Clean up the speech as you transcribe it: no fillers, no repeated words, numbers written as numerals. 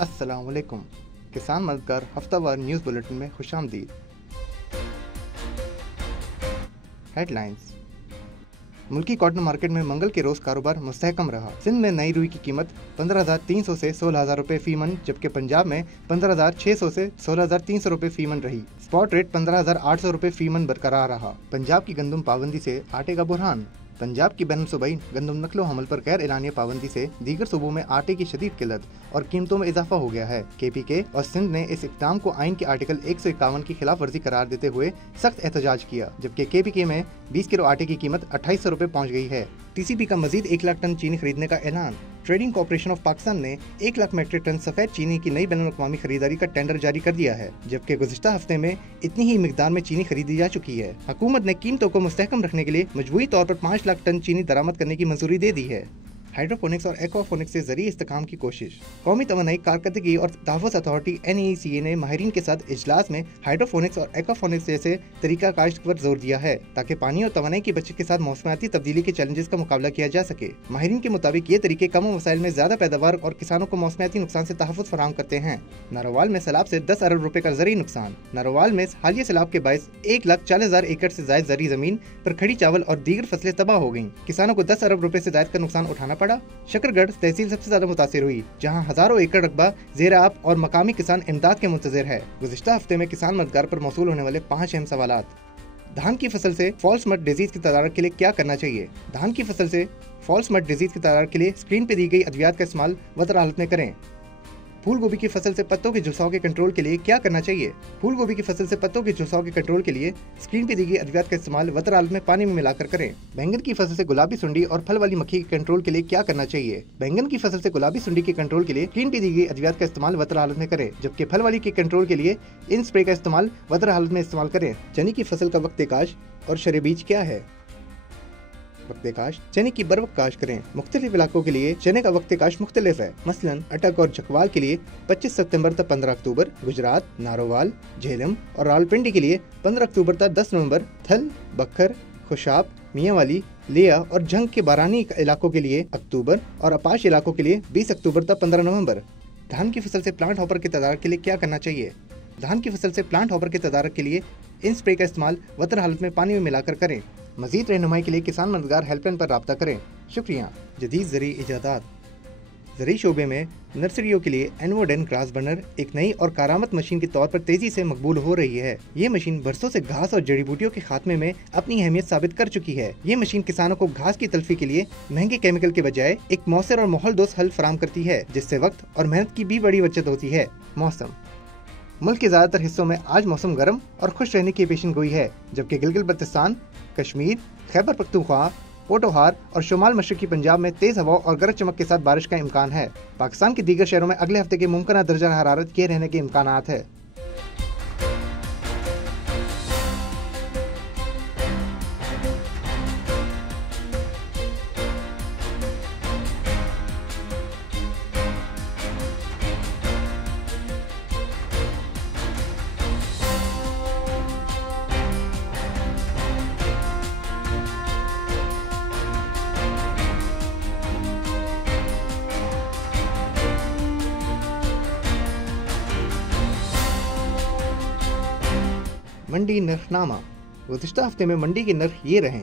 अस्सलामुअलैकुम। किसान मददगार हफ्तावार न्यूज़ बुलेटिन में खुशामदीद। हेडलाइंस। मुल्की कॉटन मार्केट में मंगल के रोज कारोबार मुस्तहकम रहा। सिंध में नई रुई की कीमत 15,300 से 16,000 रुपए फी मन, जबकि पंजाब में 15,600 से 16,300 रुपए फी मन रही। स्पॉट रेट 15,800 रुपए फी मन बरकरार रहा। पंजाब की गंदम पाबंदी से आटे का बुरहान। पंजाब की बैनुल सूबाई गंदम नकलो हमल पर गैर एलानिया पाबंदी से दीगर सूबों में आटे की शदीद किल्लत और कीमतों में इजाफा हो गया है। KPK और सिंध ने इस इक़दाम को आइन के आर्टिकल 151 की खिलाफ वर्जी करार देते हुए सख्त एहतजाज किया, जबकि KPK में 20 किलो आटे की कीमत 2800 रुपए पहुँच गई है। TCP का मजीद 1 लाख टन चीनी खरीदने का ऐलान। ट्रेडिंग कॉर्पोरेशन ऑफ पाकिस्तान ने 1 लाख मैट्रिक टन सफेद चीनी की नई बैनुल-अक़वामी खरीदारी का टेंडर जारी कर दिया है, जबकि गुज़िश्ता हफ्ते में इतनी ही मिकदार में चीनी खरीदी जा चुकी है। हुकूमत ने कीमतों को मुस्तहकम रखने के लिए मजबूरी तौर पर 5 लाख टन चीनी दरामद करने की मंजूरी दे दी है। हाइड्रोपोनिक्स और एक्वापोनिक्स से ज़रिए इस्तेकाम की कोशिश। कौमी तवानाई कारकर्दगी और तहफ़्फ़ुज़ अथॉरिटी NECA ने माहिरीन के साथ इजलास में हाइड्रोपोनिक्स और एक्वापोनिक्स जैसे तरीका काश्त पर जोर दिया है, ताकि पानी और तवानाई की बचत के साथ मौसमियाती तब्दीली के चैलेंजेस का मुकाबला किया जा सके। माहिरीन के मुताबिक ये तरीके कम वसाइल में ज्यादा पैदावार और किसानों को मौसमियाती नुकसान से तहफ़्फ़ुज़ फराहम करते हैं। नारोवाल में सैलाब से 10 अरब रुपए का ज़रूरी नुकसान। नारोवाल में हालिया सैलाब के बायस 1,40,000 एकड़ से ज्यादा ज़रूरी जमीन पर खड़ी चावल और दीगर फसलें तबाह हो गयी। किसानों को 10 अरब रुपए से ज्यादा का नुकसान उठाना पड़ा। शकरगढ़ तहसील सबसे ज्यादा मुतासिर हुई, जहां हजारों एकड़ रकबा ज़ेर आब और मकामी किसान इमदाद के मुंतज़िर है। गुज़िश्ता हफ्ते में किसान मददगार पर मौसूल होने वाले 5 अहम सवालात। धान की फसल से फॉल्स मड डिजीज की तदारक के लिए क्या करना चाहिए? धान की फसल से फॉल्स मड डिजीज की तदारक के लिए स्क्रीन पे दी गई अद्वियात का इस्तेमाल वतर हालत में करें। फूल गोभी की फसल से पत्तों के झुलसाव के कंट्रोल के लिए क्या करना चाहिए? फूल गोभी की फसल से पत्तों के झुलसाव के कंट्रोल के लिए स्क्रीन पे दी गई अद्वियात का इस्तेमाल वतर हालत में पानी में मिलाकर करें। बैंगन की फसल से गुलाबी सुंडी और फल वाली मक्खी के कंट्रोल के लिए क्या करना चाहिए? बैंगन की फसल से गुलाबी सुंडी के कंट्रोल के लिए स्क्रीन पे दी गई अद्वियात का इस्तेमाल वतर हालत में करें, जबकि फल वाली के कंट्रोल के लिए इन स्प्रे का इस्तेमाल वतर हालत में इस्तेमाल करें। चने की फसल का वक्त काश और शरे बीज क्या है? वक्त काश चने की बर वक्त काश करें। मुख्तलिफ इलाकों के लिए चने का वक्त काश मुख्तलिफ है। मसलन अटक और चकवाल के लिए 25 सितंबर तक 15 अक्टूबर, गुजरात, नारोवाल, झेलम और रावलपिंडी के लिए 15 अक्टूबर तक 10 नवंबर, थल, बखर, खुशाब, मियांवाली, लिया और जंग के बारानी इलाकों के लिए अक्टूबर और अपाश इलाकों के लिए 20 अक्टूबर तक 15 नवंबर। धान की फसल से प्लांट हॉपर के तदारक के लिए क्या करना चाहिए? धान की फसल से प्लांट हॉपर के तदारक के लिए इन स्प्रे का इस्तेमाल वतर हालत में पानी में मिलाकर करें। मजीद रहनुमाई के लिए किसान मददगार हेल्पलाइन पर राब्ता करें। शुक्रिया। जदीद ज़री इजादात। ज़री शोबे में नर्सरियों के लिए एनवोडेन ग्रास बर्नर एक नई और कारामद मशीन के तौर पर तेजी से मकबूल हो रही है। ये मशीन बरसों से घास और जड़ी बूटियों के खात्मे में अपनी अहमियत साबित कर चुकी है। ये मशीन किसानों को घास की तल्फी के लिए महंगे केमिकल के बजाय एक मौसर और माहौल दोस्त हल फराम करती है, जिससे वक्त और मेहनत की भी बड़ी बचत होती है। मौसम। मुल्क के ज्यादातर हिस्सों में आज मौसम गर्म और खुश रहने की पेशन गोई है, जबकि गिलगित बल्तिस्तान, कश्मीर, खैबर पख्तूनख्वा, पोटोहार और शुमाल मशरकी पंजाब में तेज हवा और गरज चमक के साथ बारिश का इम्कान है। पाकिस्तान के दीगर शहरों में अगले हफ्ते के मुमकिन दर्जा हरारत के रहने के इम्कानात है। मंडी नर्खनामा। गुज़िश्ता हफ्ते में मंडी के नर्ख ये रहे।